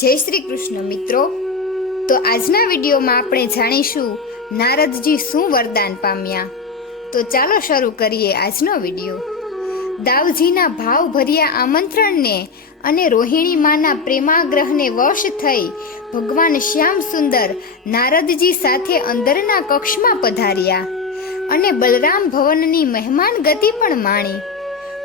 જય શ્રી કૃષ્ણ મિત્રો। તો આજના વિડીયોમાં આપણે જાણીશું નારદજી શું વરદાન પામ્યા। તો ચાલો શરૂ કરીએ આજનો વિડીયો। દાવજીના ભાવભર્યા આમંત્રણને અને રોહિણી માના પ્રેમાગ્રહને વશ થઈ ભગવાન શ્યામ સુંદર નારદજી સાથે અંદરના કક્ષમાં પધાર્યા અને બલરામ ભવનની મહેમાન ગતિ પણ માણી।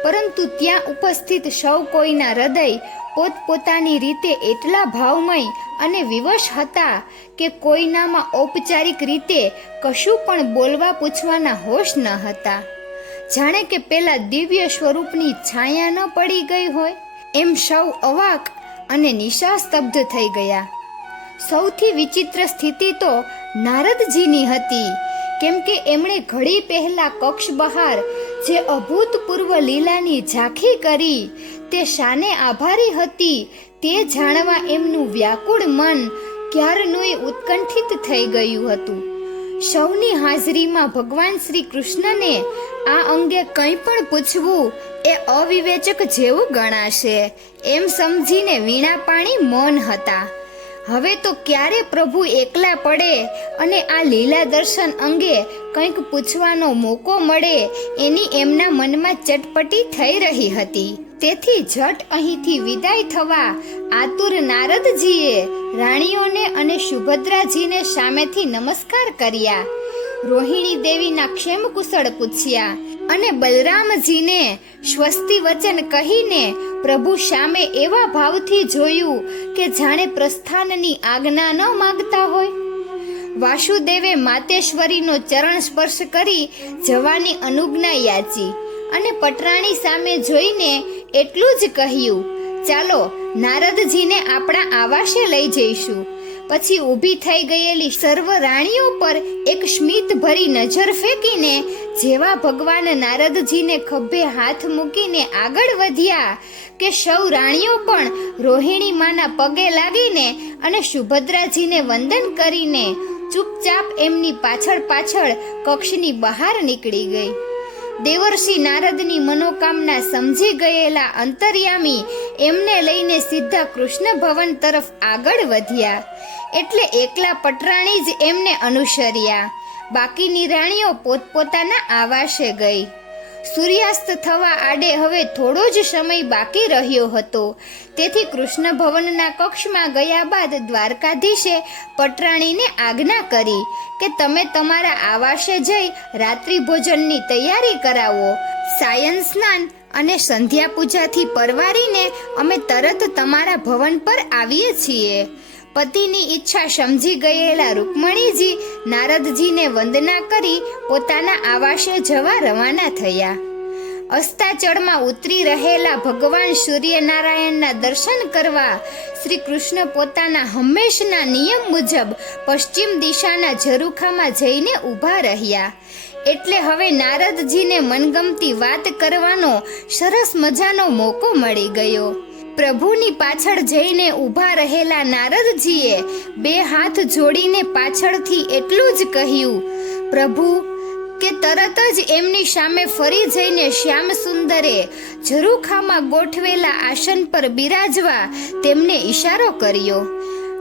પરંતુ ત્યાં ઉપસ્થિત સૌ કોઈના હૃદય પોતપોતાની રીતે એટલા ભાવમય અને વિવશ હતા કે કોઈનામાં ઔપચારિક રીતે કશું પણ બોલવા પૂછવાના હોશ ન હતા। જાણે કે પેલા દિવ્ય સ્વરૂપની છાયા ન પડી ગઈ હોય એમ સૌ અવાક અને નિશાસ્તબ્ધ થઈ ગયા। સૌથી વિચિત્ર સ્થિતિ તો નારદજીની હતી, કેમ કે એમણે ઘડી પહેલા કક્ષ બહાર જે અભૂતપૂર્વ લીલાની ઝાંખી કરી તે શાને આભારી હતી તે જાણવા એમનું વ્યાકુળ મન ક્યારનુંય ઉત્કંઠિત થઈ ગયું હતું। સૌની હાજરીમાં ભગવાન શ્રી કૃષ્ણને આ અંગે કંઈ પણ પૂછવું એ અવિવેચક જેવું ગણાશે એમ સમજીને વીણા પાણી મૌન હતા। હવે તો ક્યારે પ્રભુ એકલા પડે અને આ લીલા દર્શન અંગે કંઈક પૂછવાનો મોકો મળે એની એમના મનમાં ચટપટી થઈ રહી હતી। તેથી ઝટ અહીંથી વિદાય થવા આતુર નારદજીએ રાણીઓને અને સુભદ્રાજીને સામેથી નમસ્કાર કર્યા, રોહિણી દેવીના ક્ષેમ કુશળ પૂછ્યા અને બલરામજીને સ્વસ્તિ વચન કહીને પ્રભુ સામે એવા ભાવથી જોયું કે જાણે પ્રસ્થાનની આજ્ઞા ન માંગતા હોય। વાસુદેવે માતેશ્વરીનો ચરણ સ્પર્શ કરી જવાની અનુજ્ઞા યાચી અને પટરાણી સામે જોઈને એટલું જ કહ્યું, ચાલો નારદજીને આપણા આવાસે લઈ જઈશું। પછી ઊભી થઈ ગયેલી સર્વ રાણીઓ પર એક સ્મિત ભરી નજર ફેંકીને જેવા ભગવાન નારદજીને ખભે હાથ મૂકીને આગળ વધ્યા કે સૌ રાણીઓ પણ રોહિણી માના પગે લાગીને અને સુભદ્રાજીને વંદન કરીને ચૂપચાપ એમની પાછળ પાછળ કક્ષની બહાર નીકળી ગઈ। દેવર્ષિ નારદની મનોકામના સમજી ગયેલા અંતર્યામી એમને લઈને સીધા કૃષ્ણ ભવન તરફ આગળ વધ્યા, એટલે એકલા પટરાણી જ એમને અનુસર્યા। બાકીની રાણીઓ પોતપોતાના આવાસે ગઈ। સૂર્યાસ્ત થવા આડે હવે થોડો જ સમય બાકી રહ્યો હતો, તેથી કૃષ્ણ ભવનના કક્ષમાં ગયા બાદ દ્વારકાધીશે પટરાણીને આજ્ઞા કરી કે તમે તમારા આવાસે જઈ રાત્રિ ભોજનની તૈયારી કરાવો। સાયન સ્નાન અને સંધ્યા પૂજાથી પરવારીને અમે તરત તમારા ભવન પર આવીએ છીએ। પતિની ઈચ્છા સમજી ગયેલા રૂકમણીજી નારદજીને વંદના કરી પોતાના આવાસે જવા રવાના થયા। અસ્તાચળમાં ઉતરી રહેલા ભગવાન સૂર્યનારાયણના દર્શન કરવા શ્રી કૃષ્ણ પોતાના હંમેશના નિયમ મુજબ પશ્ચિમ દિશાના ઝરૂખામાં જઈને ઊભા રહ્યા। એટલે હવે નારદજીને મનગમતી વાત કરવાનો સરસ મજાનો મોકો મળી ગયો। પ્રભુની પાછળ જઈને ઊભા રહેલા નારદજીએ બે હાથ જોડીને પાછળથી એટલું જ કહ્યું, પ્રભુ, કે તરત જ એમની સામે ફરી જઈને શ્યામ સુંદરે ઝરૂખામાં ગોઠવેલા આસન પર બિરાજવા તેમને ઈશારો કર્યો।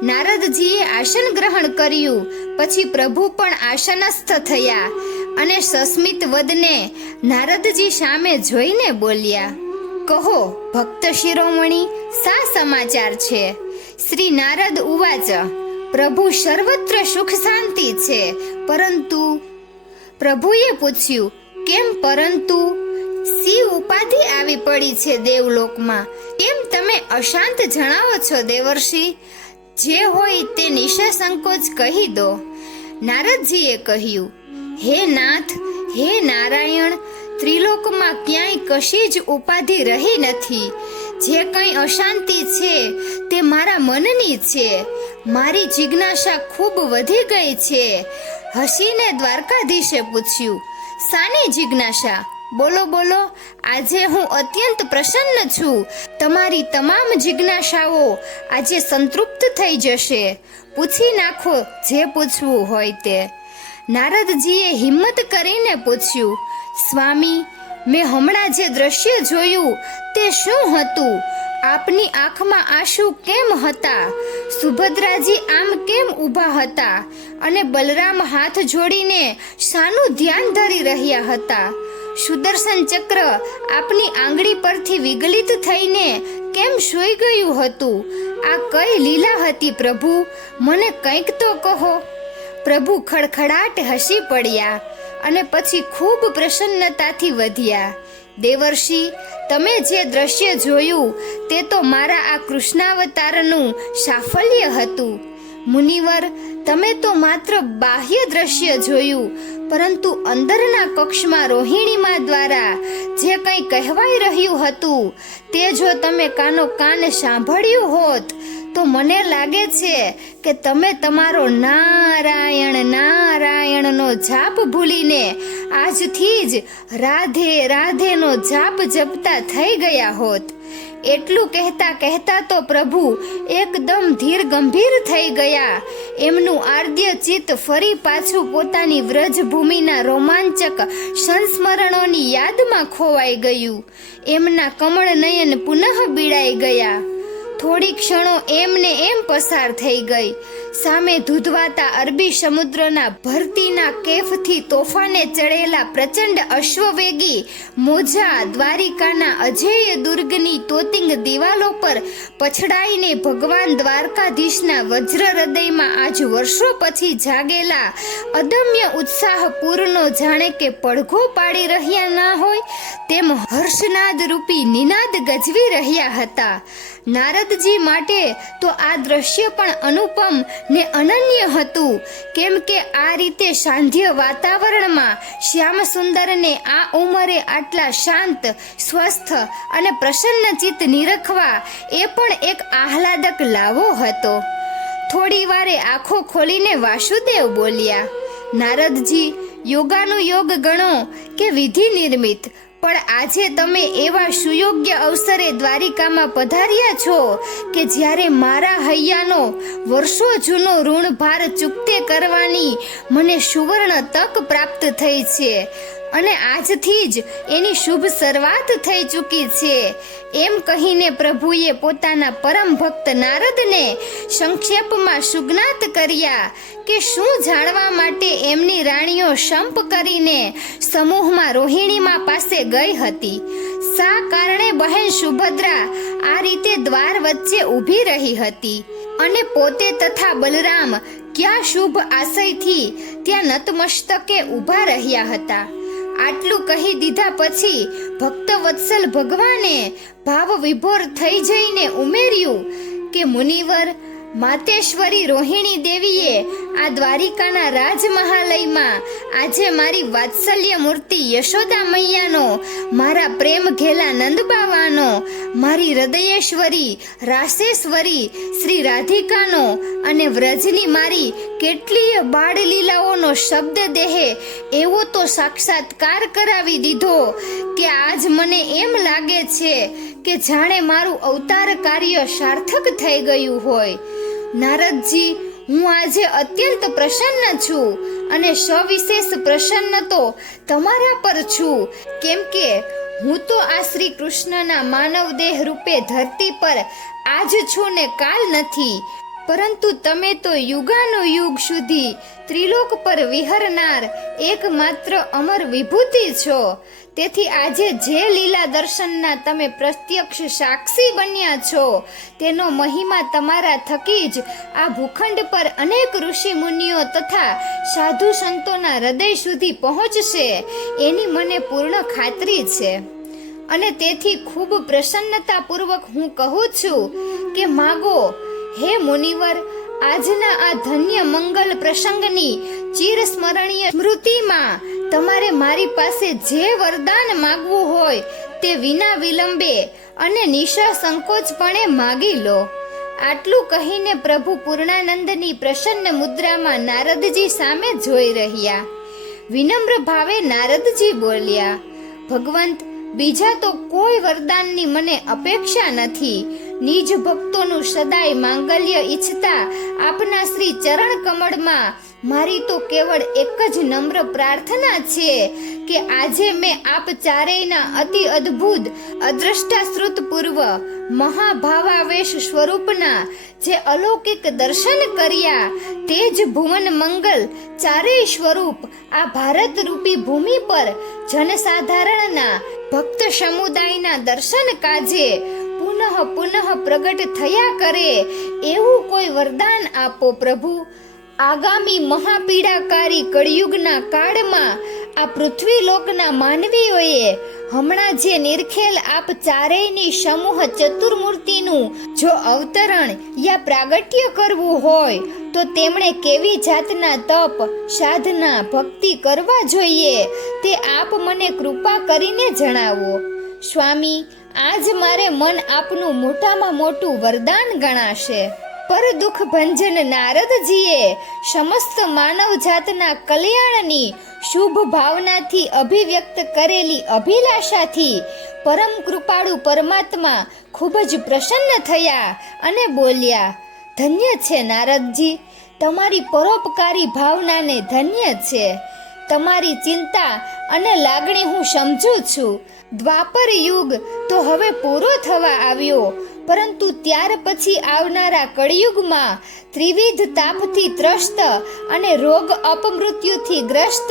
નારદજીએ આસન ગ્રહણ કર્યું, પછી પ્રભુ પણ આસનસ્થ થયા અને સસ્મિત વદને નારદજી સામે જોઈને બોલ્યા, કહો ભક્ત શિરોમણી, શા સમાચાર છે? શ્રી નારદ ઉવાચ, પ્રભુ સર્વત્ર સુખ શાંતિ છે, પરંતુ પ્રભુએ પૂછ્યું, કેમ પરંતુ? શી ઉપાધિ આવી પડી છે દેવલોકમાં? કેમ તમે અશાંત જણાવો છો દેવર્ષિ? જે હોય તે નિઃસંકોચ કહી દો। નારદજીએ કહ્યું, હે નાથ, હે નારાયણ, ત્રિલોકમાં ક્યાંય કશી જ ઉપાધિ રહી નથી। જે કંઈ અશાંતિ છે તે મારા મનની છે। મારી જિજ્ઞાસા ખૂબ વધી ગઈ છે। હસીને દ્વારકાધીશે પૂછ્યું, શાની જિજ્ઞાસા? બોલો બોલો, આજે હું અત્યંત પ્રસન્ન છું। તમારી તમામ જિજ્ઞાસાઓ આજે સંતૃપ્ત થઈ જશે। પૂછી નાખો જે પૂછવું હોય તે। નારદજીએ હિંમત કરીને પૂછ્યું, સ્વામી, મેં હમણાં જે દ્રશ્ય જોયું તે શું હતું? આપની આંખમાં આંસુ કેમ હતા? સુભદ્રાજી આમ કેમ ઊભા હતા? અને બલરામ હાથ જોડીને શાનું ધ્યાન ધરી રહ્યા હતા? સુદર્શન ચક્ર આપની આંગળી પરથી વિગલિત થઈને કેમ સૂઈ ગયું હતું? આ કઈ લીલા હતી પ્રભુ? મને કંઈક તો કહો. પ્રભુ ખડખડાટ હસી પડ્યા અને પછી ખૂબ પ્રસન્નતાથી વધ્યા. દેવર્ષિ, તમે જે દ્રશ્ય જોયું તે તો મારા આ કૃષ્ણાવતારનું સાફલ્ય હતું. મુનિવર, તમે તો માત્ર બાહ્ય દ્રશ્ય જોયું, પરંતુ અંદરના કક્ષમાં રોહિણીમા દ્વારા જે કંઈ કહેવાઈ રહ્યું હતું તે જો તમે કાનો કાન સાંભળ્યું હોત તો મને લાગે છે કે તમે તમારો નારાયણ નારાયણનો જાપ ભૂલીને આજથી જ રાધે રાધેનો જાપ જપતા થઈ ગયા હોત. એટલું કહેતા કહેતા તો પ્રભુ એકદમ ધીર ગંભીર થઈ ગયા. એમનું આર્દ્ય ચિત્ત ફરી પાછું પોતાની વ્રજભૂમિના રોમાંચક સંસ્મરણોની યાદમાં ખોવાઈ ગયું. એમના કમળ નયન પુનઃ બીડાઈ ગયા. થોડી ક્ષણો એમને એમ પસાર થઈ ગઈ. સામે ધૂધવાતા અરબી સમુદ્રના ભરતીના કેફથી તોફાને ચડેલા પ્રચંડ અશ્વવેગી મોજા દ્વારિકાના અજેય દુર્ગની તોતિંગ દિવાલો પર પછડાઈને ભગવાન દ્વારકાધીશના વજ્ર હૃદયમાં આજ વર્ષો પછી જાગેલા અદમ્ય ઉત્સાહપૂર્ણો જાણે કે પડઘો પાડી રહ્યા ના હોય તેમ હર્ષનાદ રૂપી નિનાદ ગજવી રહ્યા હતા. નારદજી માટે તો આ દ્રશ્ય પણ અનુપમ ને અનન્ય હતું, કેમ કે આ રીતે સાંધ્ય વાતાવરણમાં શ્યામ સુંદરને આ ઉંમરે આટલા શાંત, સ્વસ્થ અને પ્રસન્નચિત્ત નિરખવા એ પણ એક આહલાદક લાવો હતો. થોડી વારે આંખો ખોલીને વાસુદેવ બોલ્યા, નારદજી, યોગાનુયોગ ગણો કે વિધિ નિર્મિત, પણ આજે તમે એવા સુયોગ્ય અવસરે દ્વારિકામાં પધાર્યા છો કે જ્યારે મારા હૈયાનો વર્ષો જૂનો ઋણભાર ચૂકતે કરવાની મને સુવર્ણ તક પ્રાપ્ત થઈ છે અને આજથી જ એની શુભ શરૂઆત થઈ ચૂકી છે. એમ કહીને પ્રભુએ પોતાના પરમ ભક્ત નારદને સંક્ષેપમાં સુજ્ઞાત કર્યા કે શું જાણવા માટે એમની રાણીઓ સંપ કરીને સમૂહમાં રોહિણીમા પાસે ગઈ હતી. શા કારણે બહેન સુભદ્રા આ રીતે દ્વાર વચ્ચે ઊભી રહી હતી અને પોતે તથા બલરામ ક્યાં શુભ આશયથી ત્યાં નતમસ્તકે ઊભા રહ્યા હતા. આટલું કહી દીધા પછી ભક્ત વત્સલ ભગવાને ભાવ વિભોર થઈ જઈને ઉમેર્યું કે મુનિવર, માતેશ્વરી રોહિણી દેવીએ આ દ્વારિકાના રાજમહાલયમાં આજે મારી વાત્સલ્ય મૂર્તિ યશોદા મૈયાનો, મારા પ્રેમ ઘેલા નંદબાવાનો, મારી હૃદયેશ્વરી રાસેશ્વરી શ્રી રાધિકાનો અને વ્રજની મારી કેટલીય બાળલીલાઓનો શબ્દ દેહે એવો તો સાક્ષાત્કાર કરાવી દીધો કે આજ મને એમ લાગે છે કે જાણે મારું અવતાર કાર્ય સાર્થક થઈ ગયું હોય. નારદજી, હું આજે અત્યંત પ્રસન્ન છું અને સવિશેષ પ્રસન્ન તો તમારા પર છું, કેમ કે હું તો આ શ્રી કૃષ્ણના માનવ દેહ રૂપે ધરતી પર આજ છું ને કાલ નથી, પરંતુ તમે તો યુગાનુયુગ સુધી ત્રિલોક પર વિહરનાર એકમાત્ર અમર વિભૂતિ છો. તેથી આજે જે લીલા દર્શનના તમે પ્રત્યક્ષ સાક્ષી બન્યા છો તેનો મહિમા તમારા થકી જ આ ભૂખંડ પર અનેક ઋષિ મુનિઓ તથા સાધુ સંતોના હૃદય સુધી પહોંચશે એની મને પૂર્ણ ખાતરી છે. અને તેથી ખૂબ પ્રસન્નતાપૂર્વક હું કહું છું કે માગો હે મુનિવર, આજના આ ધન્ય મંગલ પ્રસંગની ચિરસ્મરણીય સ્મૃતિમાં તમારે મારી પાસે જે વરદાન માગવું હોય તે વિના વિલંબે અને નિઃસંકોચપણે માગી લો. આટલું કહીને પ્રભુ પૂર્ણાનંદની પ્રસન્ન મુદ્રામાં નારદજી સામે જોઈ રહ્યા. વિનમ્ર ભાવે નારદજી બોલ્યા, ભગવંત, બીજા તો કોઈ વરદાનની મને અપેક્ષા નથી. નિજ ભક્તોનું સદાય માંગલ્ય ઈચ્છતા આપના શ્રી ચરણ કમળમાં મારી તો કેવળ એક જ નમ્ર પ્રાર્થના છે કે આજે મેં આપ ચારેયના અતિ અદ્ભુત અદ્રષ્ટા શ્રુતપૂર્વ મહાભાવાવેશ સ્વરૂપના જે અલૌકિક દર્શન કર્યા તે જ ભુવન મંગલ ચારેય સ્વરૂપ આ ભારત રૂપી ભૂમિ પર જનસાધારણના ભક્ત સમુદાયના દર્શન કાજે પુનઃ પુનઃ પ્રગટ થયા કરે એવું કોઈ વરદાન આપો પ્રભુ. આગામી મહાપીડાકારી કળિયુગના કાળમાં આ પૃથ્વી લોકના માનવીઓએ હમણાં જે નિરખેલ આપ ચારેયની સમૂહ ચતુર્મૂર્તિનું જો અવતરણ યા પ્રાગટ્ય કરવું હોય તો તેમણે કેવી જાતના તપ સાધના ભક્તિ કરવા જોઈએ તે આપ મને કૃપા કરીને જણાવો. સ્વામી, આજ મારે મન આપનું મોટામાં મોટું વરદાન ગણાશે. પર દુઃખ ભંજન નારદજીએ સમસ્ત માનવ જાતના કલ્યાણની શુભ ભાવનાથી અભિવ્યક્ત કરેલી અભિલાષાથી પરમ કૃપાળુ પરમાત્મા ખૂબ જ પ્રસન્ન થયા અને બોલ્યા, ધન્ય છે નારદજી, તમારી પરોપકારી ભાવનાને ધન્ય છે. તમારી ચિંતા અને લાગણી હું સમજું છું. દ્વાપર યુગ તો હવે પૂરો થવા આવ્યો, પરંતુ ત્યાર પછી આવનારા કળિયુગમાં ત્રિવિધ તાપથી ત્રસ્ત અને રોગ અપમૃત્યુથી ગ્રસ્ત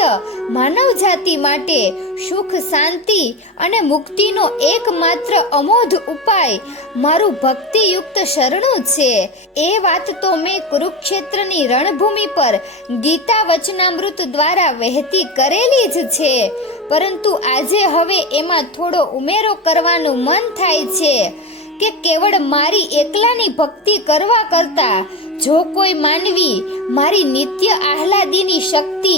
માનવ જાતિ માટે સુખ શાંતિ અને મુક્તિનો એકમાત્ર અમોઘ ઉપાય મારું ભક્તિયુક્ત શરણું છે. એ વાત તો મેં કુરુક્ષેત્રની રણભૂમિ પર ગીતા વચનામૃત દ્વારા વહેતી કરેલી જ છે, પરંતુ આજે હવે એમાં થોડો ઉમેરો કરવાનું મન થાય છે કે કેવળ મારી એકલાની ભક્તિ કરવા કરતા જો કોઈ માનવી મારી નિત્ય આહલાદીની શક્તિ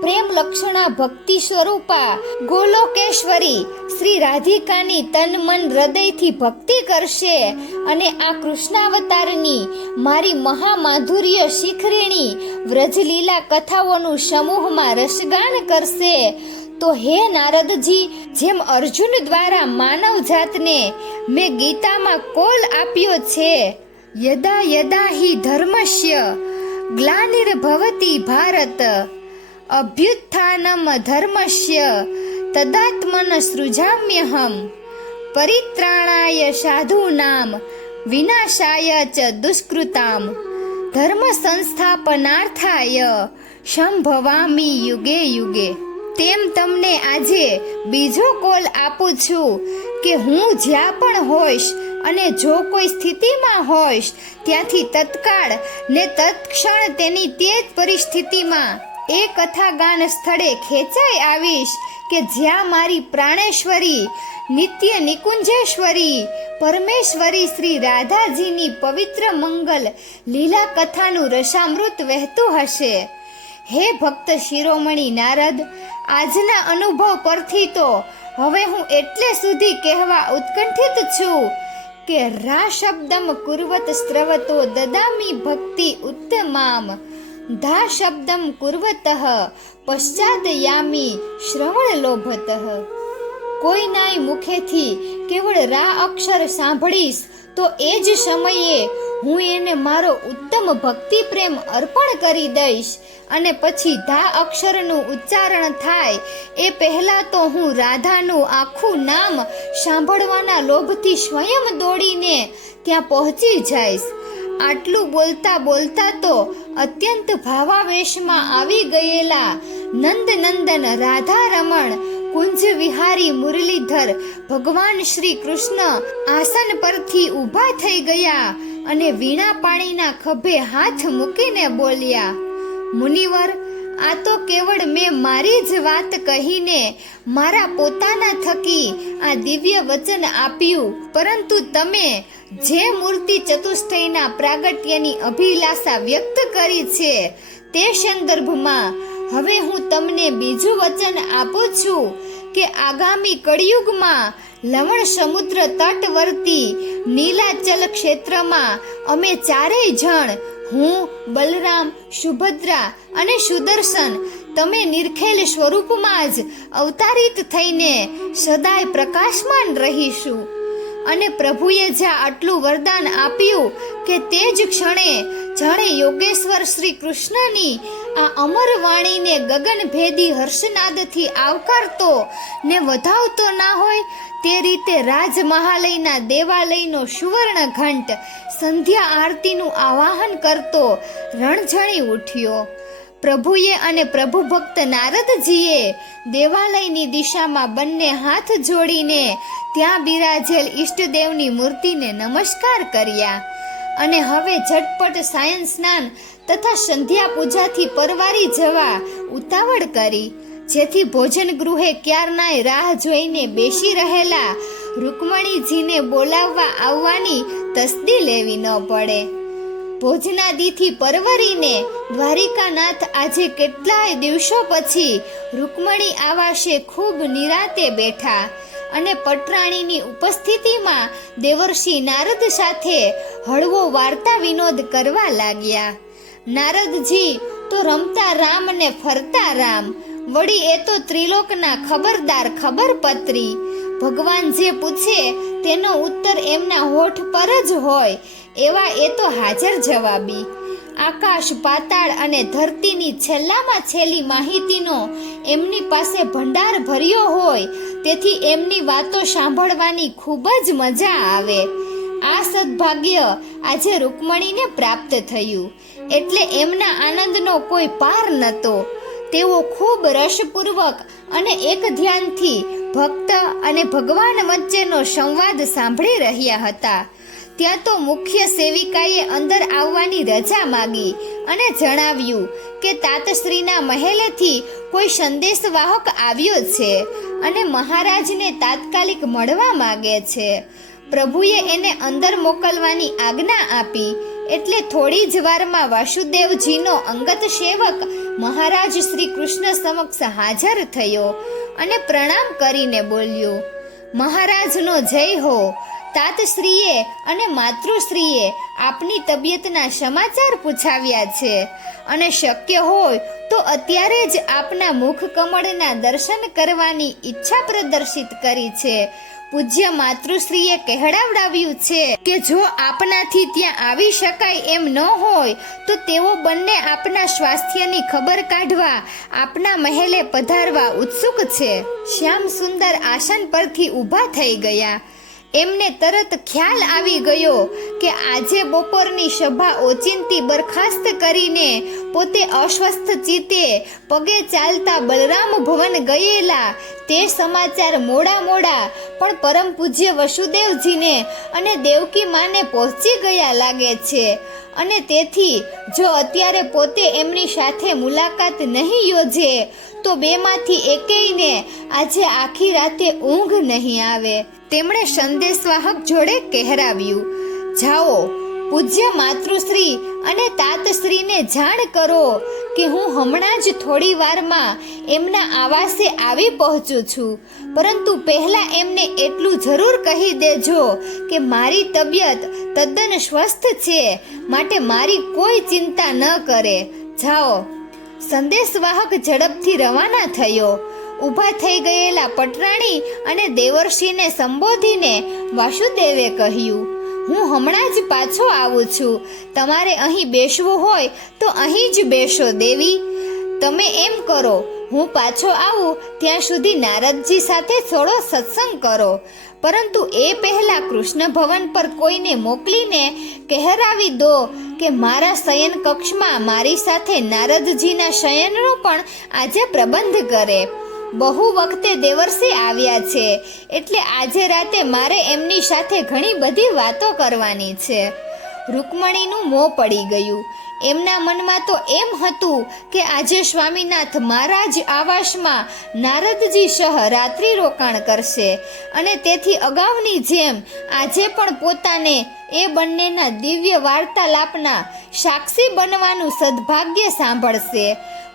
પ્રેમ લક્ષણા ભક્તિ સ્વરૂપા ગોલોકેશ્વરી શ્રી રાધિકાની તન મન હૃદયથી ભક્તિ કરશે અને આ કૃષ્ણાવતારની મારી મહામાધુર્ય શિખરીણી વ્રજલીલા કથાઓનું સમૂહમાં રસગાન કરશે તો હે નારદજી, જેમ અર્જુન દ્વારા માનવ જાતને મેં ગીતામાં કોલ આપ્યો છે, યદા યદા હિ ધર્મસ્ય ગ્લાનિર્ભવતી ભારત અભ્યુત્થાનમ ધર્મસ્ય તદાત્મન સૃજામ્યહમ પરિત્રાણાય સાધૂનામ વિનાશાય ચ દુષ્કૃતામ ધર્મ સંસ્થાપનાર્થાય સંભવામિ યુગે યુગે. તેમ તમને આજે બીજો કોલ આપું છું કે હું જ્યાં પણ હોઈશ અને જો કોઈ સ્થિતિમાં હોઈશ ત્યાંથી તત્કાળ ને તત્ક્ષણ તેની તે જ પરિસ્થિતિમાં એ કથાગાન સ્થળે ખેંચાઈ આવીશ કે જ્યાં મારી પ્રાણેશ્વરી નિત્ય નિકુંજેશ્વરી પરમેશ્વરી શ્રી રાધાજીની પવિત્ર મંગલ લીલા કથાનું રસામૃત વહેતું હશે. હે ભક્ત શિરોમણી નારદ, આજના અનુભવ પરથી તો હવે હું એટલે સુધી કહેવા ઉત્કંઠિત છું કે રા શબ્દમ કુર્વત સ્ત્રવતો દદામી ભક્તિ ઉત્તમામ ધા શબ્દમ કુર્વતઃ પશ્ચાદયામી શ્રવણ લોભતઃ. કોઈનાય મુખેથી કેવળ રા અક્ષર સાંભળીશ તો એ જ સમયે હું એને મારો ઉત્તમ ભક્તિ પ્રેમ અર્પણ કરી દઈશ અને પછી ધા અક્ષરનું ઉચ્ચારણ થાય એ પહેલા તો હું રાધાનું આખું નામ સાંભળવાના લોભથી સ્વયં દોડીને ત્યાં પહોંચી જઈશ. આટલું બોલતા બોલતા તો અત્યંત ભાવાવેશમાં આવી ગયેલા નંદનંદન રાધા રમણ કુંજ વિહારી મુરલીધર ભગવાન શ્રી કૃષ્ણ આસન પરથી ઊભા થઈ ગયા અને વીણા પાણીના ખભે હાથ મૂકીને બોલ્યા, મુનિવર, આ તો કેવળ મેં મારી જ વાત કહીને મારા પોતાના થકી આ દિવ્ય વચન આપ્યું, પરંતુ તમે જે મૂર્તિ ચતુષ્ટયના પ્રાગટ્યની અભિલાષા વ્યક્ત કરી છે તે સંદર્ભમાં હવે હું તમને બીજું વચન આપું છું કે આગામી કળિયુગમાં લવણ સમુદ્ર તટવર્તી નીલાચલ ક્ષેત્રમાં અમે ચારેય જણ, હું, બલરામ, સુભદ્રા અને સુદર્શન, તમે નિરખેલ સ્વરૂપમાં જ અવતારિત થઈને સદાય પ્રકાશમાન રહીશું. અને પ્રભુએ જ્યાં આટલું વરદાન આપ્યું કે તે જ ક્ષણે જાણે યોગેશ્વર શ્રી કૃષ્ણની આ અમર વાણીને ગગનભેદી હર્ષનાદથી આવકારતો ને વધાવતો ના હોય તે રીતે રાજમહાલયના દેવાલયનો સુવર્ણ ઘંટ સંધ્યા આરતીનું આવાહન કરતો રણઝણી ઉઠ્યો. પ્રભુએ અને પ્રભુ ભક્ત નારદજીએ દેવાલયની દિશામાં બંને હાથ જોડીને ત્યાં બિરાજેલ ઈષ્ટદેવની મૂર્તિને નમસ્કાર કર્યા અને હવે ઝટપટ સાયન સ્નાન તથા સંધ્યા પૂજાથી પરવારી જવા ઉતાવળ કરી, જેથી ભોજન ગૃહે ક્યારનાય રાહ જોઈને બેસી રહેલા રૂકમણીજીને બોલાવવા આવવાની તસ્દી લેવી ન પડે. ભોજનાદિથી પરવરીને દ્વારિકાનાથ આજે કેટલાય દિવસો પછી રૂકમણી આવાસે ખૂબ નિરાતે બેઠા અને પટરાણીની ઉપસ્થિતિમાં દેવર્ષિ નારદ સાથે હળવો વાર્તા વિનોદ કરવા લાગ્યા. નારદજી તો રમતા રામ ને ફરતા રામ, વળી એ તો ત્રિલોકના ખબરદાર ખબરપત્રી. ભગવાન જે પૂછે તેનો ઉત્તર એમના હોઠ પર જ હોય એવા એ તો હાજર જવાબી. આકાશ પાતાળ અને ધરતીની છેલ્લામાં છેલ્લી માહિતીનો એમની પાસે ભંડાર ભર્યો હોય, તેથી એમની વાતો સાંભળવાની ખૂબ જ મજા આવે. આ સદભાગ્ય આજે રૂકમણીને પ્રાપ્ત થયું એટલે એમના આનંદનો કોઈ પાર નહોતો. તેઓ ખૂબ રસપૂર્વક અને એક ધ્યાનથી ભક્ત અને ભગવાન વચ્ચેનો સંવાદ સાંભળી રહ્યા હતા. ત્યાં તો મુખ્ય સેવિકાએ અંદર આવવાની રજા માગી અને જણાવ્યું કે તાતશ્રીના મહેલેથી કોઈ સંદેશવાહક આવ્યો છે અને મહારાજને તાત્કાલિક મળવા માગે છે. પ્રભુએ એને અંદર મોકલવાની આજ્ઞા આપી એટલે થોડી જ વારમાં વાસુદેવજીનો અંગત સેવક મહારાજ શ્રી કૃષ્ણ સમક્ષ હાજર થયો અને પ્રણામ કરીને બોલ્યો, મહારાજનો જય હો. તાતશ્રીએ અને માતૃશ્રીએ આપની તબિયતના સમાચાર પૂછાવ્યા છે અને શક્ય હોય તો અત્યારે જ આપના મુખ કમળના દર્શન કરવાની ઈચ્છા પ્રદર્શિત કરી છે. પૂજ્ય માતૃશ્રીએ કહેવડાવ્યું છે કે જો આપનાથી ત્યાં આવી શકાય એમ ન હોય તો તેઓ બંને આપના સ્વાસ્થ્યની ખબર કાઢવા આપના મહેલે પધારવા ઉત્સુક છે. શ્યામ સુંદર આસન પરથી ઊભા થઈ ગયા. એમને તરત ખ્યાલ આવી ગયો કે આજે બપોરની સભા ઓચિંતી બરખાસ્ત કરીને પોતે અસ્વસ્થ ચિત્તે પગે ચાલતા બલરામ ભવન ગયેલા તે સમાચાર મોડા પણ પરમ પૂજ્ય વસુદેવજીને અને દેવકી માને પહોંચી ગયા લાગે છે અને તેથી જો અત્યારે પોતે એમની સાથે મુલાકાત નહીં યોજે તો બેમાંથી એકેયને આજે આખી રાતે ઊંઘ નહીં આવે. તેમણે સંદેશવાહક જોડે કહેરાવ્યું, જાઓ પૂજ્ય માતૃશ્રી અને તાતશ્રીને જાણ કરો કે હું હમણાં જ થોડી વારમાં એમના આવાસે આવી પહોંચું છું, પરંતુ પહેલા એમને એટલું જરૂર કહી દેજો કે મારી તબિયત તદ્દન સ્વસ્થ છે, માટે મારી કોઈ ચિંતા ન કરે. જાઓ. સંદેશવાહક ઝડપથી રવાના થયો. ઊભા થઈ ગયેલા પટરાણી અને દેવર્ષિને સંબોધીને વાસુદેવે કહ્યું, હું હમણાં જ પાછો આવું છું. તમારે અહીં બેસવું હોય તો અહીં જ બેસો દેવી. તમે એમ કરો, હું પાછો આવું ત્યાં સુધી નારદજી સાથે થોડો સત્સંગ કરો, પરંતુ એ પહેલા કૃષ્ણ ભવન પર કોઈને મોકલીને કહેરાવી દો કે મારા શયન કક્ષમાં મારી સાથે નારદજીના શયનનો પણ આજે પ્રબંધ કરે. બહુ વખતે દેવર્ષિ આવ્યા છે એટલે આજે રાતે મારે એમની સાથે ઘણી બધી વાતો કરવાની છે. રૂકમણીનું મોં પડી ગયું. એમના મનમાં તો એમ હતું કે આજે સ્વામીનાથ મહારાજ આવાસમાં નારદજી સહ રાત્રિ રોકાણ કરશે અને તેથી અગાઉની જેમ આજે પણ પોતાને એ બંનેના દિવ્ય વાર્તાલાપના સાક્ષી બનવાનું સદભાગ્ય સાંભળશે.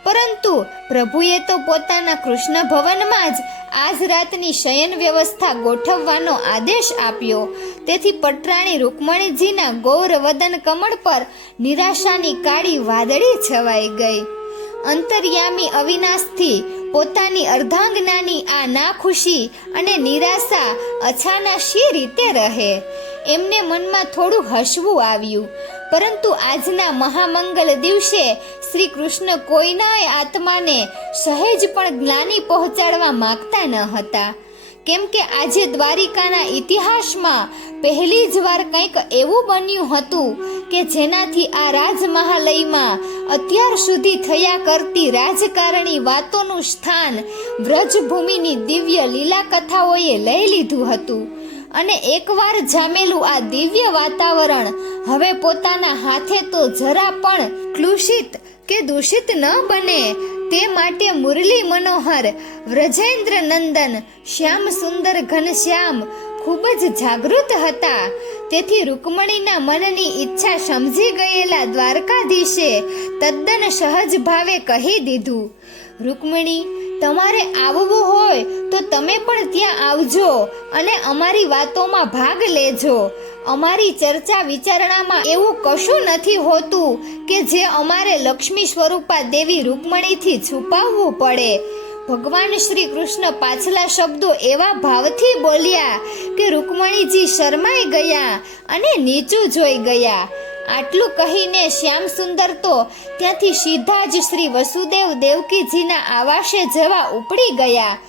પરંતુ પ્રભુએ તો પોતાના કૃષ્ણ ભવનમાં જ આજ રાતની શયન વ્યવસ્થા ગોઠવવાનો આદેશ આપ્યો. તેથી પટરાણી રૂકમણીજીના ગૌર વદન કમળ પર નિરાશાની કાળી વાદળી છવાઈ ગઈ. અંતર્યામી અવિનાશથી પોતાની અર્ધાંગનાની આ નાખુશી અને નિરાશા અચાનક શી રીતે રહે? એમને મનમાં થોડું હસવું આવ્યું, પરંતુ આજના મહામંગલ દિવસે શ્રી કૃષ્ણ કોઈનાય આત્માને સહેજ પણ જ્ઞાની પહોંચાડવા માંગતા ન હતા, કેમ કે આજે દ્વારિકાના ઇતિહાસમાં પહેલી જ વાર કંઈક એવું બન્યું હતું કે જેનાથી આ રાજમહાલયમાં અત્યાર સુધી થયા કરતી રાજકારણી વાતોનું સ્થાન વ્રજભૂમિની દિવ્ય લીલા કથાઓએ લઈ લીધું હતું. અને એકવાર જામેલું આ દિવ્ય વાતાવરણ હવે પોતાના હાથે તો જરા પણ કલુષિત કે દૂષિત ન બને તે માટે મુરલી મનોહર વ્રજેન્દ્ર નંદન શ્યામ સુંદર ઘનશ્યામ ખૂબ જ જાગૃત હતા. તેથી રૂકમણીના મનની ઈચ્છા સમજી ગયેલા દ્વારકાધીશે તદ્દન સહજ ભાવે કહી દીધું, રૂકમણી, તમારે આવવું હોય તો તમે પણ ત્યાં આવજો અને અમારી વાતોમાં ભાગ લેજો. અમારી ચર્ચા વિચારણામાં એવું કશું નથી હોતું કે જે અમારે લક્ષ્મી સ્વરૂપા દેવી રૂકમણીથી છુપાવવું પડે. ભગવાન શ્રી કૃષ્ણ પાછલા શબ્દો એવા ભાવથી બોલ્યા કે રૂકમણીજી શરમાઈ ગયા અને નીચું જોઈ ગયા. આટલું કહીને શ્યામ સુંદર તો ત્યાંથી સીધા જ શ્રી વસુદેવ દેવકીજીના આવાસે જવા ઉપડી ગયા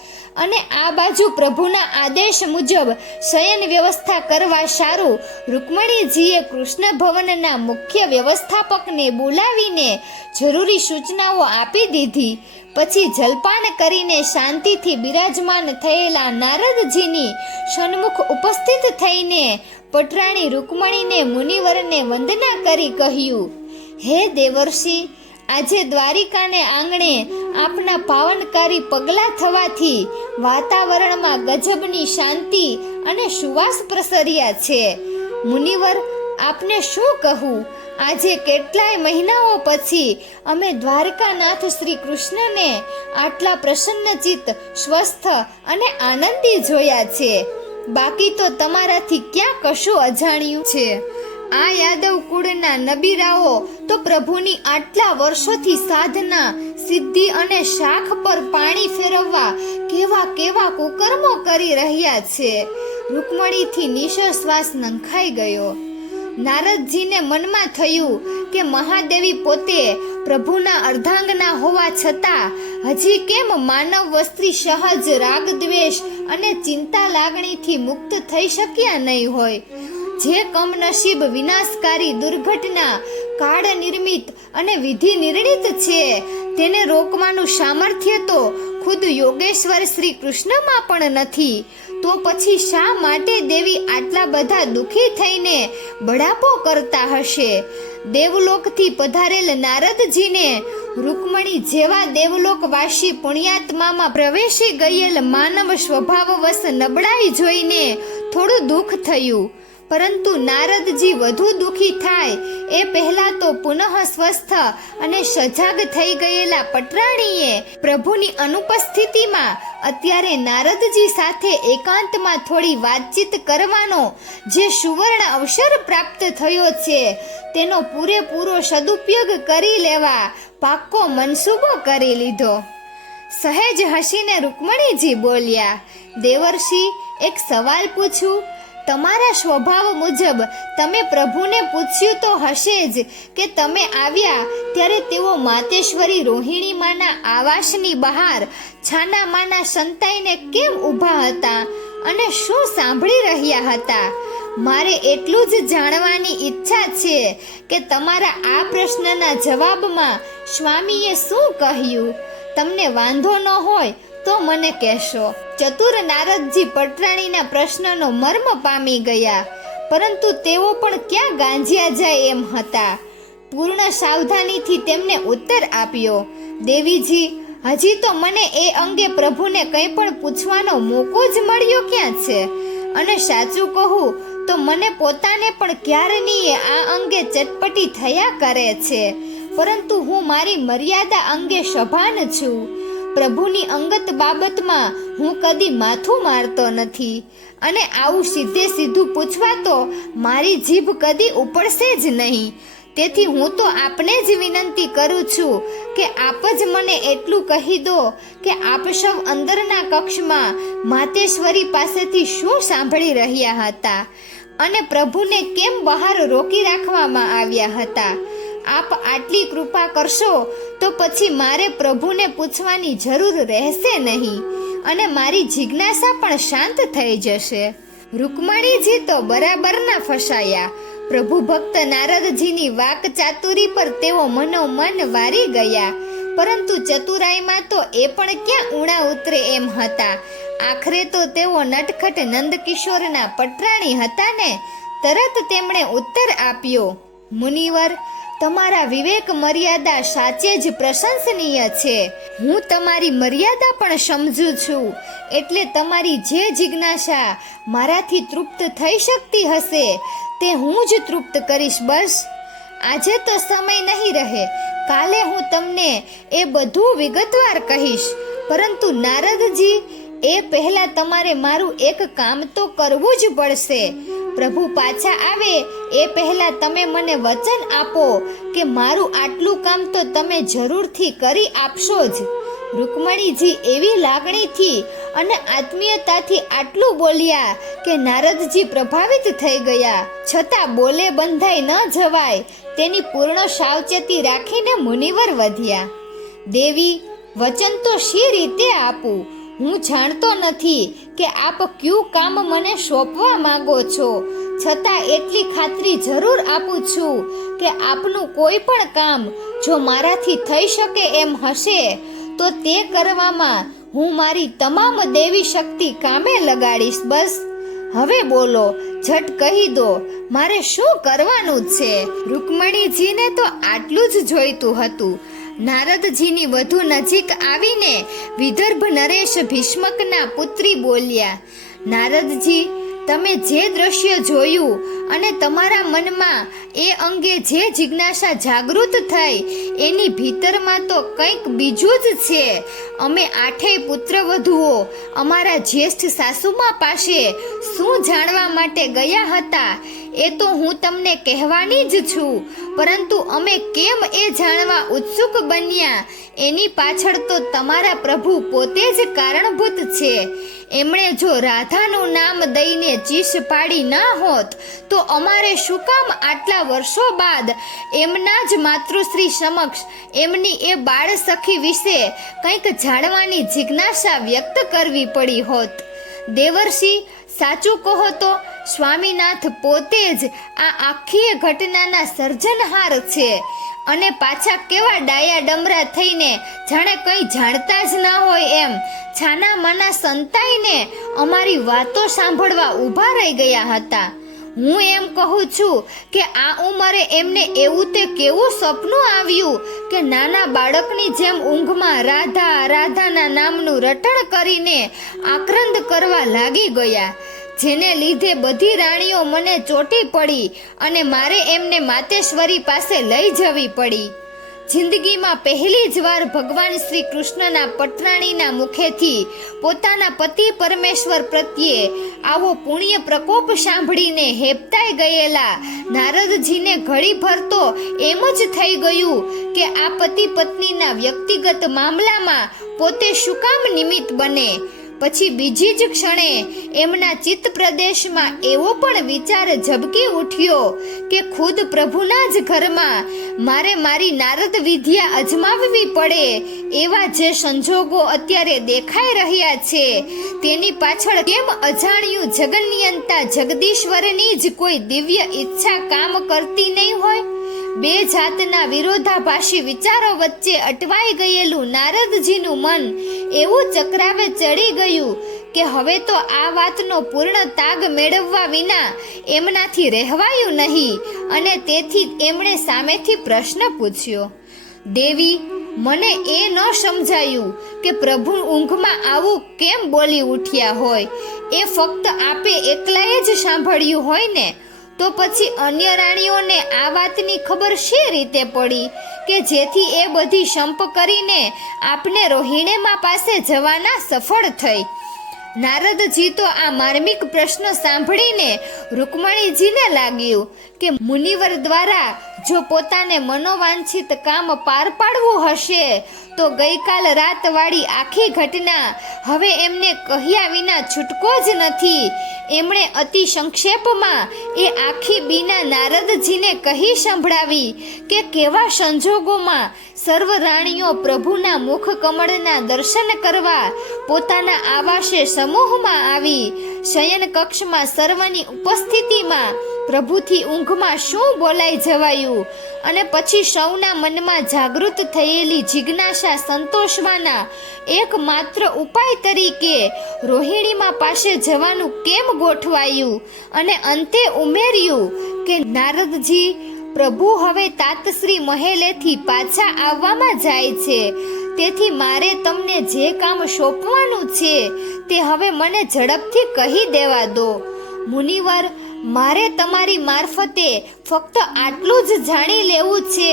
અને આ બાજુ પ્રભુના આદેશ મુજબ શયન વ્યવસ્થા કરવા સારું રૂકમણીજીએ કૃષ્ણ ભવનના મુખ્ય વ્યવસ્થાપકને બોલાવીને જરૂરી સૂચનાઓ આપી દીધી. પછી જલપાન કરીને શાંતિથી બિરાજમાન થયેલા નારદજીની સન્મુખ ઉપસ્થિત થઈને પટરાણી રૂકમણીને મુનિવરને વંદના કરી કહ્યું, હે દેવર્ષિ, આજે દ્વારિકાને આંગણે આપના પાવનકારી પગલાં થવાથી વાતાવરણમાં ગજબની શાંતિ અને સુવાસ પ્રસર્યા છે. મુનિવર, આપને શું કહું, આજે કેટલાય મહિનાઓ પછી અમે દ્વારકાનાથ શ્રી કૃષ્ણને આટલા પ્રસન્નચિત્ત, સ્વસ્થ અને આનંદી જોયા છે. બાકી તો તમારાથી ક્યાં કશું અજાણ્યું છે. આ યાદવ કુળના નબીરાઓ તો પ્રભુની આટલા વર્ષોથી સાધના, સિદ્ધિ અને શાખ પર પાણી ફેરવવા કેવા કેવા કુકર્મો કરી રહ્યા છે. રૂકમણીથી નિશ્વાસ નંખાઈ ગયો. નારદજીને મનમાં થયું કે મહાદેવી પોતે પ્રભુના અર્ધાંગના હોવા છતાં હજી કેમ માનવ વસ્ત્રી સહજ રાગ દ્વેષ અને ચિંતા લાગણીથી મુક્ત થઈ શક્યા નહીં હોય. જે કમનસીબ વિનાશકારી દુર્ઘટના કાળ નિર્મિત અને વિધિ નિર્ણિત છે તેને રોકવાનું સામર્થ્ય તો ખુદ યોગેશ્વર શ્રી કૃષ્ણમાં પણ નથી. તો પછી શા માટે દેવી આટલા બધા દુઃખી થઈને બળાપો કરતા હશે? દેવલોકથી પધારેલ નારદજીને રૂકમણી જેવા દેવલોકવાસી પુણ્યાત્મામાં પ્રવેશી ગયેલ માનવ સ્વભાવવશ નબળાઈ જોઈને થોડું દુઃખ થયું. પરંતુ નારદજી વધુ દુઃખી થાય એ પહેલા તો પુનઃ સ્વસ્થ અને સજાગ થઈ ગયેલા પટરાણીએ પ્રભુની અનુપસ્થિતિમાં અત્યારે નારદજી સાથે એકાંતમાં થોડી વાતચીત કરવાનો જે સુવર્ણ અવસર પ્રાપ્ત થયો છે તેનો પૂરેપૂરો સદુપયોગ કરી લેવા પાક્કો મનસૂબો કરી લીધો. સહેજ હસીને રૂકમણીજી બોલ્યા, દેવર્ષિ, એક સવાલ પૂછું. તમારા સ્વભાવ મુજબ તમે પ્રભુને પૂછ્યું તો હશે જ કે તમે આવ્યા ત્યારે તેઓ માતેશ્વરી રોહિણી માના આવાસની બહાર છાના માના સંતાઈને કેમ ઊભા હતા અને શું સાંભળી રહ્યા હતા? મારે એટલું જ જાણવાની ઈચ્છા છે કે તમારા આ પ્રશ્નના જવાબમાં સ્વામીએ શું કહ્યું. તમને વાંધો ન હોય તો મને કહેશો. ચતુર નારદજી પટરાણીના પ્રશ્નનો મર્મ પામી ગયા, પરંતુ તેઓ પણ ક્યાં ગાંજ્યા જાય એમ હતા. પૂર્ણ સાવધાનીથી તેમને ઉત્તર આપ્યો, દેવીજી, હજી તો મને એ અંગે પ્રભુને કંઈ પણ પૂછવાનો મોકો જ મળ્યો ક્યાં છે. અને સાચું કહું તો મને પોતાને પણ ક્યારની આ અંગે ચટપટી થયા કરે છે, પરંતુ હું મારી મર્યાદા અંગે સભાન છું. પ્રભુની અંગત બાબતમાં હું કદી માથું મારતો નથી અને આવું સીધે સીધું પૂછવા તો મારી જીભ કદી ઉપડશે જ નહીં. તેથી હું તો આપને જ વિનંતી કરું છું કે આપ જ મને એટલું કહી દો કે આપ સૌ અંદરના કક્ષમાં માતેશ્વરી પાસેથી શું સાંભળી રહ્યા હતા અને પ્રભુને કેમ બહાર રોકી રાખવામાં આવ્યા હતા? આપ આટલી કૃપા કરશો તો પછી મારે પ્રભુને પૂછવાની જરૂર રહેશે નહીં અને મારી જિજ્ઞાસા પણ શાંત થઈ જશે. રૂકમણીજી તો બરાબરના ફસાયા. પ્રભુ ભક્ત નારદજીની વાક ચાતુરી પર તેઓ મનોમન વારી ગયા, પરંતુ ચતુરાઈમાં તો એ પણ ક્યાં ઊણા ઉતરે એમ હતા. આખરે તો તેઓ નટખટ નંદકિશોરના પટરાણી હતા ને. તરત તેમણે ઉત્તર આપ્યો, મુનિવર, તમારા વિવેક મર્યાદા સાચે જ પ્રશંસનીય છે. હું તમારી મર્યાદા પણ સમજુ છું, એટલે તમારી જે જિજ્ઞાસા મારાથી તૃપ્ત થઈ શકતી હશે તે હું જ તૃપ્ત કરીશ. બસ આજે તો સમય નહીં રહે, કાલે હું તમને એ બધું વિગતવાર કહીશ. પરંતુ નારદજી, એ પહેલા તમારે મારું એક કામ તો કરવું જ પડશે. પ્રભુ પાછા આવે એ પહેલા તમે મને વચન આપો કે મારું આટલું કામ તો તમે જરૂરથી કરી આપશો જ. રૂકમણીજી એવી લાગણીથી અને આત્મીયતાથી આટલું બોલ્યા કે નારદજી પ્રભાવિત થઈ ગયા. છતાં બોલે બંધાઈ ન જવાય તેની પૂર્ણ સાવચેતી રાખીને મુનિવર વધ્યા. દેવી, વચન તો શી રીતે આપું? હું જાણતો નથી કે આપ કયું કામ મને સોંપવા માંગો છો, છતાં એટલી ખાતરી જરૂર આપું છું કે આપનું કોઈ પણ કામ જો મારાથી થઈ શકે એમ હશે તો તે કરવામાં હું મારી તમામ દેવી શક્તિ કામે લગાડીશ. બસ હવે બોલો, ઝટ કહી દો, મારે શું કરવાનું છે? રૂકમણીજીને તો આટલું જ જોઈતું હતું. નારદજીની વધુ નજીક આવીને વિદર્ભ નરેશ ભીષ્મકના પુત્રી બોલ્યા, નારદજી, તમે જે દ્રશ્ય જોયું અને તમારા મનમાં એ અંગે જે જિજ્ઞાસા જાગૃત થઈ એની ભીતરમાં તો કંઈક બીજું જ છે. અમે આઠેય પુત્રવધુઓ અમારા જ્યેષ્ઠ સાસુમા પાસે શું જાણવા માટે ગયા હતા એ તો હું તમને કહેવાની જ છું, પરંતુ અમે કેમ એ જાણવા ઉત્સુક બન્યા એની પાછળ તો તમારા પ્રભુ પોતે જ કારણભૂત છે. એમણે જો રાધાનું નામ દઈને ચીસ પાડી ના હોત તો અમારે શું કામ આટલા વર્ષો બાદ એમના જ માતૃશ્રી સમક્ષ એમની એ બાળ સખી વિશે કંઈક જાણવાની જિજ્ઞાસા વ્યક્ત કરવી પડી હોત? દેવર્ષિ, સાચું કહો તો સ્વામીનાથ પોતે જ આ આખી ઘટનાના સર્જનહાર છે અને પાછા કેવા ડાયા ડમરા થઈને જાણે કંઈ જાણતા જ ના હોય એમ છાના માના સંતાઈને અમારી વાતો સાંભળવા ઊભા રહી ગયા હતા. હું એમ કહું છું કે આ ઉંમરે એમને એવું તે કેવું સપનું આવ્યું કે નાના બાળકની જેમ ઊંઘમાં રાધા રાધાના નામનું રટણ કરીને આક્રંદ કરવા લાગી ગયા, જેને લીધે બધી રાણીઓ મને ચોંટી પડી અને મારે એમને માતેશ્વરી પાસે લઈ જવી પડી. જિંદગીમાં પહેલી જ વાર ભગવાન શ્રી કૃષ્ણના પટરાણીના મુખેથી પોતાના પતિ પરમેશ્વર પ્રત્યે આવો પુણ્ય પ્રકોપ સાંભળીને હેપતાઈ ગયેલા નારદજીને ઘડીભર તો એમ જ થઈ ગયું કે આ પતિ પત્નીના વ્યક્તિગત મામલામાં પોતે શું કામ નિમિત્ત બને. પછી બીજી જ ક્ષણે એમના ચિત્ત પ્રદેશમાં એવો પણ વિચાર ઝબકી ઉઠ્યો કે ખુદ પ્રભુના જ ઘરમાં મારે મારી નારદ વિદ્યા અજમાવવી પડે એવા જે સંજોગો અત્યારે દેખાઈ રહ્યા છે તેની પાછળ કેમ અજાણ્યું જગન્યંતા જગદીશ્વરની જ કોઈ દિવ્ય ઈચ્છા કામ કરતી નહીં હોય? બે જાતના વિરોધાભાસી વિચારો વચ્ચે અટવાઈ ગયેલું નારદજીનું મન એવું ચક્રાવે ચડી ગયું કે હવે તો આ વાતનો પૂર્ણ તાગ મેળવવા વિના એમનાથી રહેવાયું નહીં અને તેથી એમણે સામેથી પ્રશ્ન પૂછ્યો, દેવી, મને એ ન સમજાયું કે પ્રભુ ઊંઘમાં આવું કેમ બોલી ઉઠ્યા હોય? એ ફક્ત આપે એકલાએ જ સાંભળ્યું હોય ને? તો પછી અન્ય રાણીઓને આ વાતની ખબર શી રીતે પડી કે જેથી એ બધી સંપ કરીને આપને રોહિણીમા પાસે જવાના સફળ થઈ? નારદજી તો આ માર્મિક પ્રશ્ન સાંભળીને રૂકમણીજીને લાગ્યું કે મુનિવર દ્વારા જો પોતાને મનોવાંછિત કામ પાર પાડવું હશે તો ગઈકાલ રાત વાળી આખી ઘટના હવે એમને કહ્યા વિના છૂટકો જ નથી. એમણે અતિ સંક્ષેપમાં એ આખી બીના નારદજીને કહી સંભળાવી કે કેવા સંજોગોમાં સર્વ રાણીઓ પ્રભુના મુખ કમળના દર્શન કરવા પોતાના આવાસે સમૂહમાં આવી શયન કક્ષમાં સર્વની ઉપસ્થિતિમાં પ્રભુથી ઊંઘમાં શું બોલાઈ જવાયું અને પછી સૌના મનમાં જાગૃત થયેલી જિજ્ઞાસા સંતોષવાના એકમાત્ર ઉપાય તરીકે રોહિણીમાં પાસે જવાનું કેમ ગોઠવાયું અને અંતે ઉમેર્યું કે નારદજી, પ્રભુ હવે તાતશ્રી મહેલેથી પાછા આવવામાં જાય છે, તેથી મારે તમને જે કામ સોંપવાનું છે તે હવે મને ઝડપથી કહી દેવા દો. મુનિવર, મારે તમારી મારફતે ફક્ત આટલું જ જાણી લેવું છે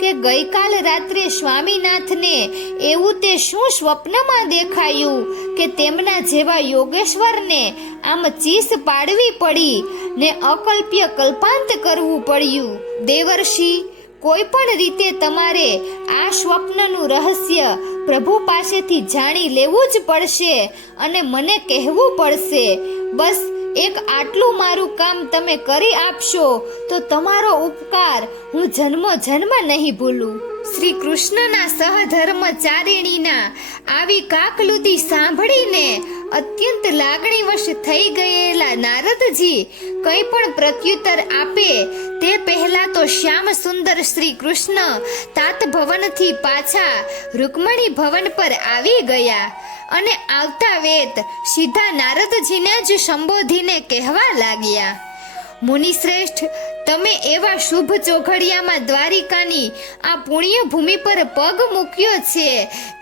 કે ગઈકાલ રાત્રે સ્વામીનાથને એવું તે શું સ્વપ્નમાં દેખાયું કે તેમના જેવા યોગેશ્વરને આમ ચીસ પાડવી પડી ને અકલ્પ્ય કલ્પાંત કરવું પડ્યું. દેવર્ષિ, કોઈ પણ રીતે તમારે આ સ્વપ્નનું રહસ્ય પ્રભુ પાસેથી જાણી લેવું જ પડશે અને મને કહેવું પડશે. બસ એક આટલું મારું કામ તમે કરી આપશો તો તમારો ઉપકાર હું જન્મો જન્મ નહીં ભૂલું. શ્રી કૃષ્ણના સહધર્મચારિણીના આવી કાકલુદી સાંભળીને અત્યંત લાગણીવશ થઈ ગયેલા નારદજી કંઈ પણ પ્રત્યુત્તર આપે તે પહેલા તો શ્યામ સુંદર શ્રી કૃષ્ણ તાત ભવનથી પાછા રૂકમણી ભવન પર આવી ગયા અને આવતા વેત સીધા નારદજીને જ સંબોધીને કહેવા લાગ્યા, મુનિશ્રેષ્ઠ, તમે એવા શુભ ચોઘડિયામાં દ્વારિકાની આ પુણ્ય ભૂમિ પર પગ મૂક્યો છે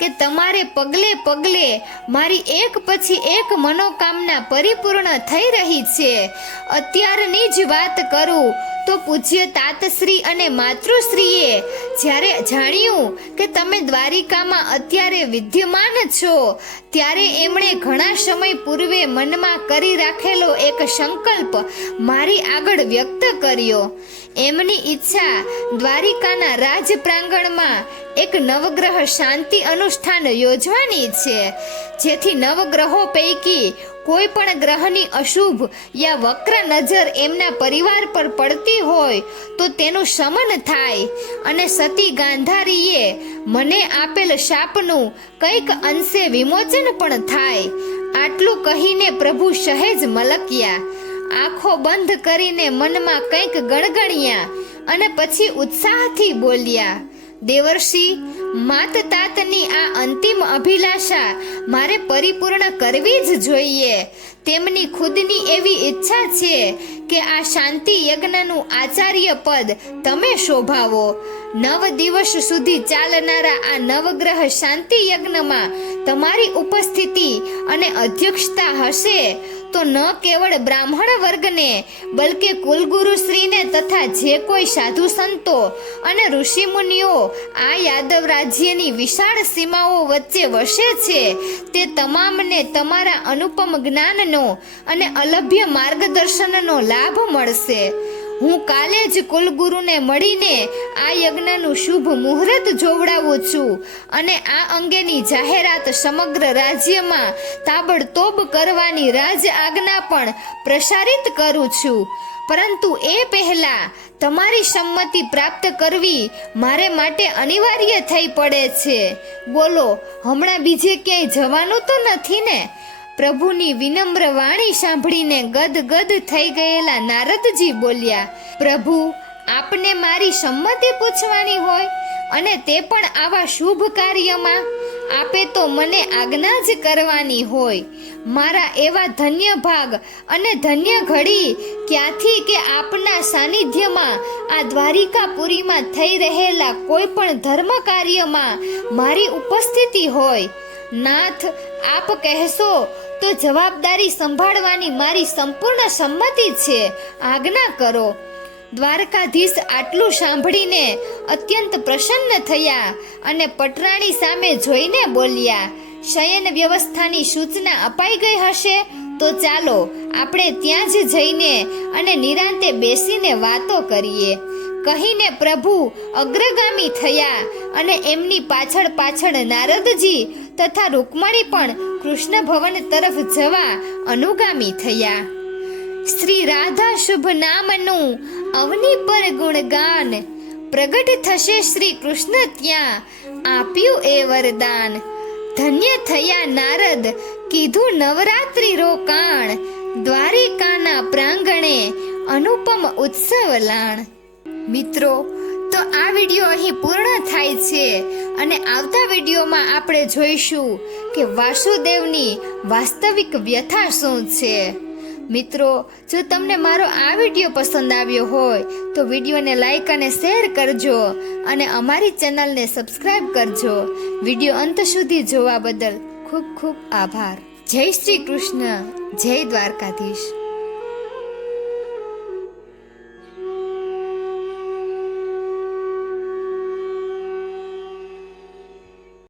કે તમારે પગલે પગલે મારી એક પછી એક મનોકામના પરિપૂર્ણ થઈ રહી છે. અત્યારની જ વાત કરું તો પૂજ્ય તાતશ્રી અને માતૃશ્રીએ જ્યારે જાણ્યું કે તમે દ્વારિકામાં અત્યારે વિદ્યમાન છો ત્યારે એમણે ઘણા સમય પૂર્વે મનમાં કરી રાખેલો એક સંકલ્પ મારી આગળ વ્યક્ત કર્યો. એમની ઈચ્છા દ્વારિકાના રાજ પ્રાંગણમાં એક નવગ્રહ શાંતિ અનુષ્ઠાન યોજવાની છે, જેથી નવગ્રહો પૈકી કોઈ પણ ગ્રહની અશુભ યા વક્ર નજર એમના પરિવાર પર પડતી હોય તો તેનું શમન થાય અને સતી ગાંધારીએ મને આપેલ શાપનું કંઈક અંશે વિમોચન પણ થાય. આટલું કહીને પ્રભુ સહેજ મલક્યા, આંખો બંધ કરીને મનમાં કંઈક ગણગણ્યા અને પછી ઉત્સાહથી બોલ્યા, દેવર્ષિ, માત તાતની આ અંતિમ અભિલાષા મારે પરિપૂર્ણ કરવી જ જોઈએ. તેમની ખુદની એવી ઈચ્છા છે કે આ શાંતિ યજ્ઞનું આચાર્ય પદ તમે શોભાવો. 9 દિવસ સુધી ચાલનારા આ નવગ્રહ શાંતિ યજ્ઞમાં તમારી ઉપસ્થિતિ અને અધ્યક્ષતા હશે તો ન કેવળ બ્રાહ્મણ વર્ગને બલકે કુલગુરુ શ્રીને તથા જે કોઈ સાધુ સંતો અને ઋષિમુનિઓ આ યાદવ રાજ્યની વિશાળ સીમાઓ વચ્ચે વસે છે તે તમામને તમારા અનુપમ જ્ઞાનનો અને અલભ્ય માર્ગદર્શનનો લાભ મળશે. હું કાલે જ કુલગુરુને મળીને આ યજ્ઞનું શુભ મુહૂર્ત જોવડાવું છું અને આ અંગેની જાહેરાત સમગ્ર રાજ્યમાં તાબડતોબ કરવાની રાજ આજ્ઞા પણ પ્રસારિત કરું છું. પરંતુ એ પહેલા તમારી સંમતિ પ્રાપ્ત કરવી મારે માટે અનિવાર્ય થઈ પડે છે. બોલો, હમણાં બીજે ક્યાંય જવાનું તો નથી ને? પ્રભુની વિનમ્ર વાણી સાંભળીને ગદગદ થઈ ગયેલા નારદજી બોલ્યા, પ્રભુ, આપને મારી સંમતિ પૂછવાની હોય અને તે પણ આવા શુભ કાર્યમાં? આપે તો મને આજ્ઞા જ કરવાની હોય. મારા એવા ધન્ય ભાગ અને ધન્ય ઘડી ક્યાંથી કે આપના સાનિધ્યમાં આ દ્વારિકાપુરીમાં થઈ રહેલા કોઈ પણ ધર્મ કાર્યમાં મારી ઉપસ્થિતિ હોય. નાથ, આપ કહેશો તો જવાબદારી સંભાળવાની મારી સંપૂર્ણ સંમતિ છે. આજ્ઞા કરો. દ્વારકાધીશ આટલું સાંભળીને અત્યંત પ્રસન્ન થયા અને પટરાણી સામે જોઈને બોલ્યા, શયન વ્યવસ્થાની સૂચના અપાઈ ગઈ હશે તો ચાલો આપણે ત્યાં જ જઈને અને નિરાંતે બેસીને વાતો કરીએ, કહીને પ્રભુ અગ્રગામી થયા અને એમની પાછળ પાછળ નારદજી તથા રૂકમણી પણ કૃષ્ણ ભવન તરફ જવા અનુગામી થયા. શ્રી રાધા શુભ નામનું અવની પર ગુણગાન, પ્રગટ થશે શ્રી કૃષ્ણ ત્યાં આપ્યું એ વરદાન. ધન્ય થયા નારદ કીધું નવરાત્રિ રોકાણ, દ્વારિકાના પ્રાંગણે અનુપમ ઉત્સવ લાણ. મિત્રો, તો આ વિડીયો અહીં પૂર્ણ થાય છે અને આવતા વિડીયોમાં આપણે જોઈશું કે વાસુદેવની વાસ્તવિક વ્યથા શું છે. મિત્રો, જો તમને મારો આ વિડીયો પસંદ આવ્યો હોય તો વિડીયોને લાઈક અને શેર કરજો અને અમારી ચેનલને સબસ્ક્રાઇબ કરજો. વિડીયો અંત સુધી જોવા બદલ ખૂબ ખૂબ આભાર. જય શ્રી કૃષ્ણ, જય દ્વારકાધીશ.